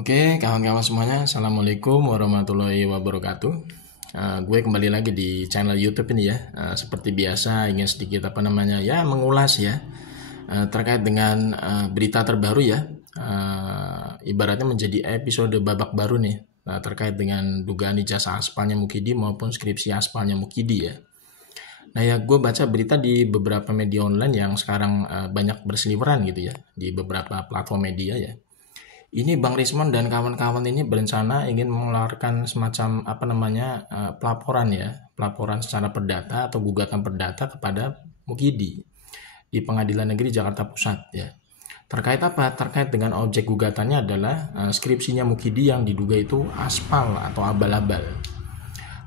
Oke, kawan-kawan semuanya, Assalamualaikum warahmatullahi wabarakatuh. Gue kembali lagi di channel YouTube ini ya. Seperti biasa ingin sedikit mengulas ya terkait dengan berita terbaru ya. Ibaratnya menjadi episode babak baru nih terkait dengan dugaan ijazah aspalnya Mukidi maupun skripsi aspalnya Mukidi ya. Nah ya, gue baca berita di beberapa media online yang sekarang banyak berseliweran gitu ya di beberapa platform media ya. Ini Bang Rismon dan kawan-kawan ini berencana ingin mengeluarkan semacam pelaporan secara perdata atau gugatan perdata kepada Mukidi di Pengadilan Negeri Jakarta Pusat ya. Terkait apa? Terkait dengan objek gugatannya adalah skripsinya Mukidi yang diduga itu aspal atau abal-abal.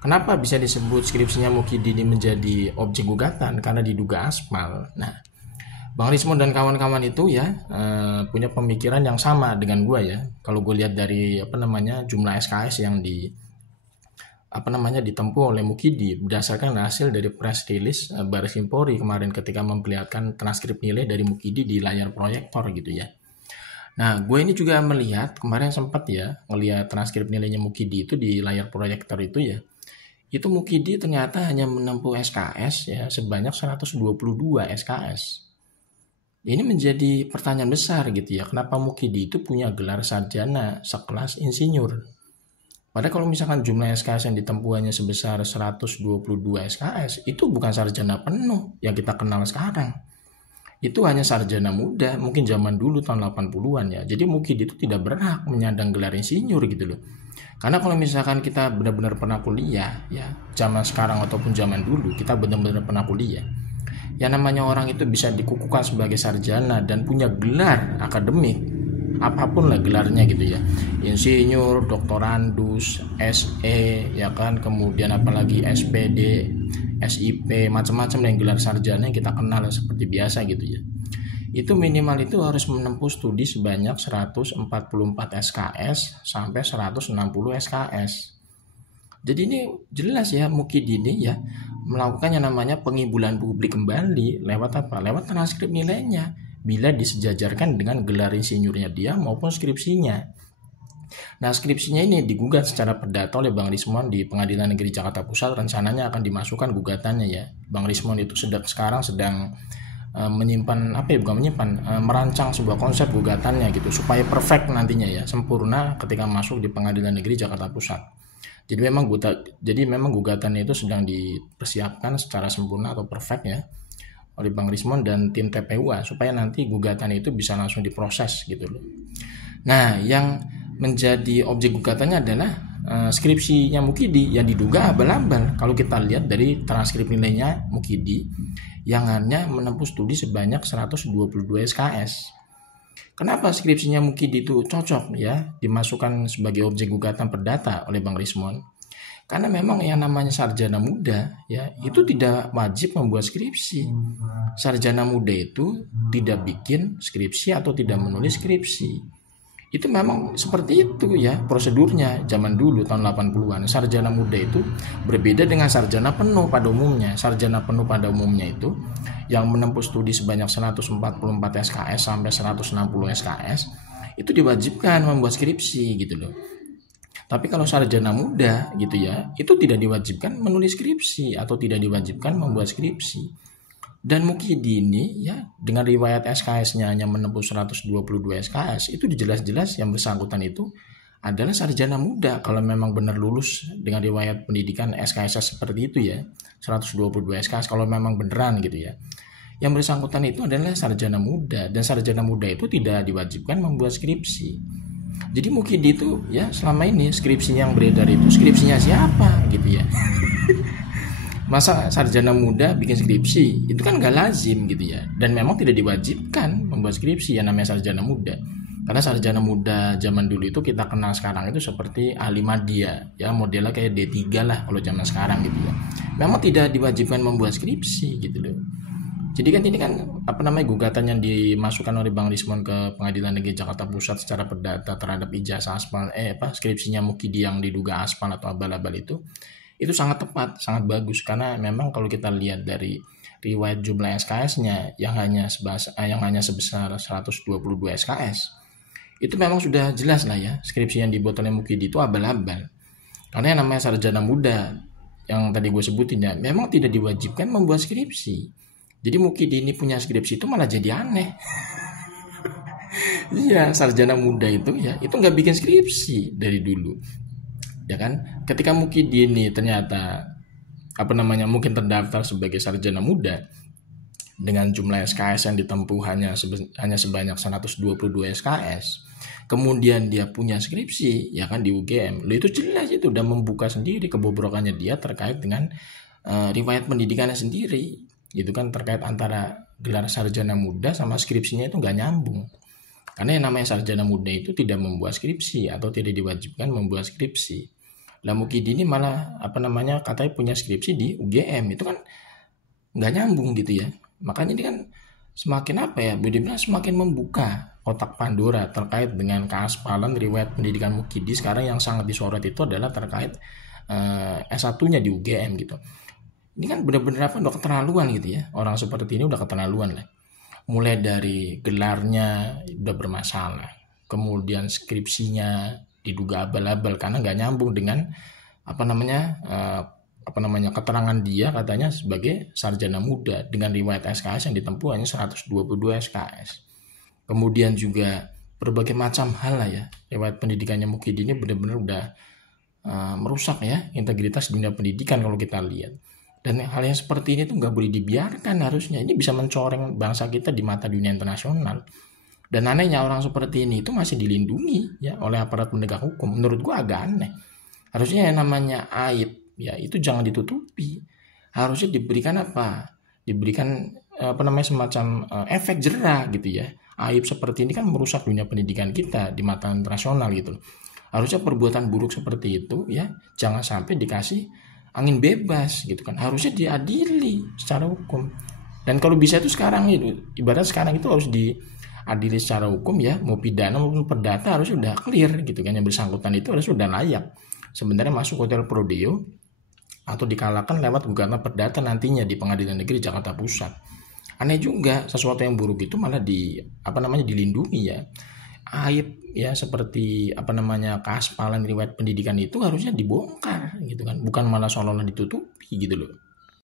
Kenapa bisa disebut skripsinya Mukidi ini menjadi objek gugatan? Karena diduga aspal. Nah, Bang Rismon dan kawan-kawan itu ya punya pemikiran yang sama dengan gue ya. Kalau gue lihat dari jumlah SKS yang ditempuh oleh Mukidi berdasarkan hasil dari press release Baris Krim Polri kemarin ketika memperlihatkan transkrip nilai dari Mukidi di layar proyektor gitu ya. Nah, gue ini juga melihat kemarin sempat ya ngelihat transkrip nilainya Mukidi itu di layar proyektor itu ya. Itu Mukidi ternyata hanya menempuh SKS ya sebanyak 122 SKS. Ini menjadi pertanyaan besar gitu ya, kenapa Mukidi itu punya gelar sarjana sekelas insinyur? Padahal kalau misalkan jumlah SKS yang ditempuh hanya sebesar 122 SKS, itu bukan sarjana penuh yang kita kenal sekarang. Itu hanya sarjana muda, mungkin zaman dulu tahun 80-an ya. Jadi Mukidi itu tidak berhak menyandang gelar insinyur gitu loh. Karena kalau misalkan kita benar-benar pernah kuliah ya, zaman sekarang ataupun zaman dulu, kita benar-benar pernah kuliah. Yang namanya orang itu bisa dikukuhkan sebagai sarjana dan punya gelar akademik apapun lah gelarnya gitu ya, insinyur, doktorandus, SE ya kan, kemudian apalagi SPD, SIP, macam-macam yang gelar sarjana yang kita kenal seperti biasa gitu ya. Itu minimal itu harus menempuh studi sebanyak 144 SKS sampai 160 SKS. Jadi ini jelas ya Mukidi ini ya melakukan yang namanya pengibulan publik kembali lewat apa? Lewat transkrip nilainya bila disejajarkan dengan gelar insinyurnya dia maupun skripsinya. Nah, skripsinya ini digugat secara perdata oleh Bang Rismon di Pengadilan Negeri Jakarta Pusat, rencananya akan dimasukkan gugatannya ya. Bang Rismon itu sekarang sedang merancang sebuah konsep gugatannya gitu supaya perfect nantinya ya, sempurna ketika masuk di Pengadilan Negeri Jakarta Pusat. Jadi memang gugatannya itu sedang dipersiapkan secara sempurna atau perfect ya oleh Bang Rismon dan tim TPUA supaya nanti gugatan itu bisa langsung diproses gitu loh. Nah, yang menjadi objek gugatannya adalah skripsinya Mukidi yang diduga abal-abal. Kalau kita lihat dari transkrip nilainya Mukidi yang hanya menempuh studi sebanyak 122 SKS. Kenapa skripsinya Mukidi itu cocok ya dimasukkan sebagai objek gugatan perdata oleh Bang Rismon? Karena memang yang namanya sarjana muda ya itu tidak wajib membuat skripsi. Sarjana muda itu tidak bikin skripsi atau tidak menulis skripsi. Itu memang seperti itu ya prosedurnya zaman dulu tahun 80-an. Sarjana muda itu berbeda dengan sarjana penuh pada umumnya. Sarjana penuh pada umumnya itu yang menempuh studi sebanyak 144 SKS sampai 160 SKS itu diwajibkan membuat skripsi gitu loh. Tapi kalau sarjana muda gitu ya, itu tidak diwajibkan menulis skripsi atau tidak diwajibkan membuat skripsi. Dan Mukidi ini ya dengan riwayat SKS-nya hanya menempuh 122 SKS, itu jelas-jelas yang bersangkutan itu adalah sarjana muda kalau memang benar lulus dengan riwayat pendidikan SKS seperti itu ya, 122 SKS kalau memang beneran gitu ya. Yang bersangkutan itu adalah sarjana muda dan sarjana muda itu tidak diwajibkan membuat skripsi. Jadi Mukidi itu ya selama ini skripsinya yang beredar itu skripsinya siapa gitu ya. Masa sarjana muda bikin skripsi itu kan gak lazim gitu ya, dan memang tidak diwajibkan membuat skripsi yang namanya sarjana muda. Karena sarjana muda zaman dulu itu kita kenal sekarang itu seperti ahli madya ya, modelnya kayak D3 lah kalau zaman sekarang gitu ya. Memang tidak diwajibkan membuat skripsi gitu loh. Jadi kan ini kan gugatan yang dimasukkan oleh Bang Rismon ke Pengadilan Negeri Jakarta Pusat secara perdata terhadap ijazah aspal skripsinya Mukidi yang diduga aspal atau abal-abal itu sangat tepat, sangat bagus karena memang kalau kita lihat dari riwayat jumlah SKS-nya yang hanya sebesar 122 SKS itu memang sudah jelas lah ya, skripsi yang dibuat oleh Mukidi itu abal-abal. Karena yang namanya sarjana muda yang tadi gue sebutin ya, memang tidak diwajibkan membuat skripsi. Jadi Mukidi ini punya skripsi itu malah jadi aneh. Iya, sarjana muda itu ya, itu nggak bikin skripsi dari dulu. Ya kan? Ketika Mukidi ini ternyata mungkin terdaftar sebagai sarjana muda dengan jumlah SKS yang ditempuh hanya sebanyak 122 SKS. Kemudian dia punya skripsi ya kan di UGM. Itu jelas itu udah membuka sendiri kebobrokannya dia terkait dengan riwayat pendidikannya sendiri. Itu kan terkait antara gelar sarjana muda sama skripsinya itu nggak nyambung. Karena yang namanya sarjana muda itu tidak membuat skripsi atau tidak diwajibkan membuat skripsi. Lah Mukidi ini malah katanya punya skripsi di UGM, itu kan nggak nyambung gitu ya. Makanya ini kan semakin dibilang semakin membuka kotak Pandora terkait dengan keaspalan riwayat pendidikan Mukidi. Sekarang yang sangat disorot itu adalah terkait S1-nya di UGM gitu. Ini kan benar-benar udah keterlaluan gitu ya. Orang seperti ini udah keterlaluan lah. Mulai dari gelarnya udah bermasalah, kemudian skripsinya diduga abal-abal karena nggak nyambung dengan keterangan dia katanya sebagai sarjana muda dengan riwayat SKS yang ditempuh hanya 122 SKS. Kemudian juga berbagai macam hal lah ya, riwayat pendidikannya Mukidi ini benar-benar udah merusak ya integritas dunia pendidikan kalau kita lihat. Dan hal yang seperti ini tuh nggak boleh dibiarkan harusnya. Ini bisa mencoreng bangsa kita di mata dunia internasional. Dan anehnya orang seperti ini itu masih dilindungi ya oleh aparat penegak hukum. Menurut gua agak aneh. Harusnya yang namanya aib ya itu jangan ditutupi. Harusnya diberikan Diberikan semacam efek jera gitu ya. Aib seperti ini kan merusak dunia pendidikan kita di mata internasional gitu. Harusnya perbuatan buruk seperti itu ya jangan sampai dikasih angin bebas gitu kan, harusnya diadili secara hukum. Dan kalau bisa itu sekarang itu ibarat sekarang itu harus diadili secara hukum ya, mau pidana maupun perdata harus sudah clear gitu kan, yang bersangkutan itu harus sudah layak sebenarnya masuk hotel Prodeo atau dikalahkan lewat gugatan perdata nantinya di Pengadilan Negeri Jakarta Pusat. Aneh juga sesuatu yang buruk itu malah dilindungi ya. Aib ya seperti keaspalan riwayat pendidikan itu harusnya dibongkar gitu kan, bukan malah seolah-olah ditutupi gitu loh.